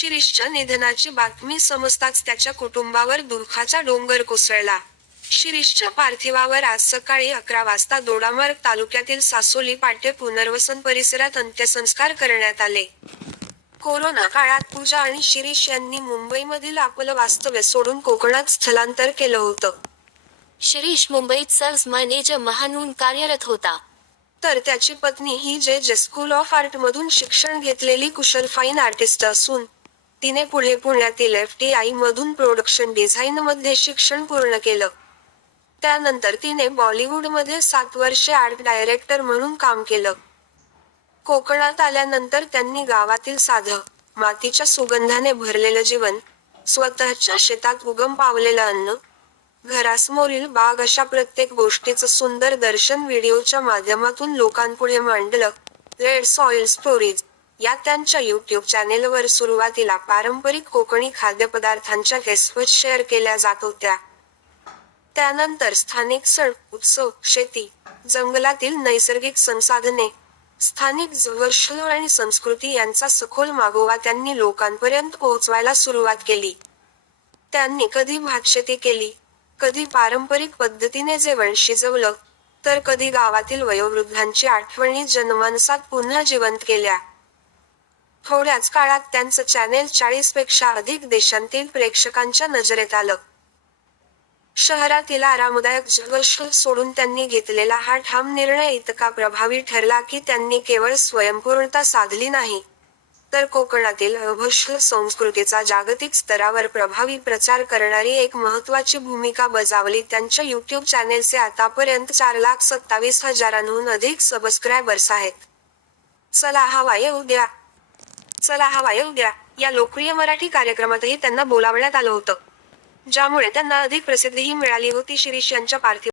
शिरीषच्या निधनाची बातमी समजताच त्याच्या कुटुंबावर दुःखाचा डोंगर कोसळला. शिरीषच्या पार्थिवावर आज सकाळी 11 वाजता दोडामार्ग तालुक्यातील सासोली पाटे पुनर्वसन परिसरात अंत्यसंस्कार करण्यात आले. कोरोना काळात पूजा आणि शिरीष यांनी मुंबईमधील आपलं वास्तव्य सोडून कोकणात स्थलांतर केलं होतं. शिरीष मुंबईत सेल्स मॅनेजर म्हणून कार्यरत होता. तर त्याची पत्नी ही जे स्कूल ऑफ आर्टमधून शिक्षण घेतलेली कुशल फाईन आर्टिस्ट असून तिने पुढे पुण्यातील FTI मधून प्रोडक्शन डिझाईनमध्ये शिक्षण पूर्ण केलं. त्यानंतर तिने बॉलिवूडमध्ये 7 वर्षे आर्ट डायरेक्टर म्हणून काम केलं. कोकणात आल्यानंतर त्यांनी गावातील साधं, मातीच्या सुगंधाने भरलेलं जीवन, स्वतःच्या शेतात उगम पावलेलं अन्न, घरासमोरील बाग अशा प्रत्येक गोष्टीचं सुंदर दर्शन व्हिडिओच्या माध्यमातून लोकांपुढे मांडलं. रेड सॉइल स्टोरीज या त्यांच्या YouTube चॅनेलवर सुरुवातीला पारंपरिक कोकणी खाद्यपदार्थांच्या रेसिपी शेअर केल्या जात होत्या. त्यानंतर स्थानिक सण, उत्सव, शेती, जंगलातील नैसर्गिक संसाधने, स्थानिक जीवनशैली आणि संस्कृती यांचा सखोल मागोवा त्यांनी लोकांपर्यंत पोहोचवायला सुरुवात केली. त्यांनी कधी भातशेती केली, कधी पारंपरिक पद्धतीने जेवण शिजवलं, तर कधी गावातील वयोवृद्धांची आठवणी जनमानसात पुन्हा जिवंत केल्या. थोड्याच काळात त्यांचं चॅनेल 40 पेक्षा अधिक देशांतील प्रेक्षकांच्या नजरेत आलं. शहरातील आरामदायक जीवनशैली सोडून त्यांनी घेतलेला हा ठाम निर्णय इतका प्रभावी ठरला की त्यांनी केवळ स्वयंपूर्णता साधली नाही, तर कोकणातील अभ्यस्त संस्कृतीचा जागतिक स्तरावर प्रभावी प्रचार करणारी एक महत्त्वाची भूमिका बजावली. त्यांच्या YouTube चॅनेलचे आतापर्यंत 4,27,000हून अधिक सबस्क्रायबर्स आहेत. चला हवा येऊ द्या या लोकप्रिय मराठी कार्यक्रमातही त्यांना बोलावण्यात आलं होतं, ज्यामुळे त्यांना अधिक प्रसिद्धीही मिळाली होती. शिरीष यांच्या पार्थिव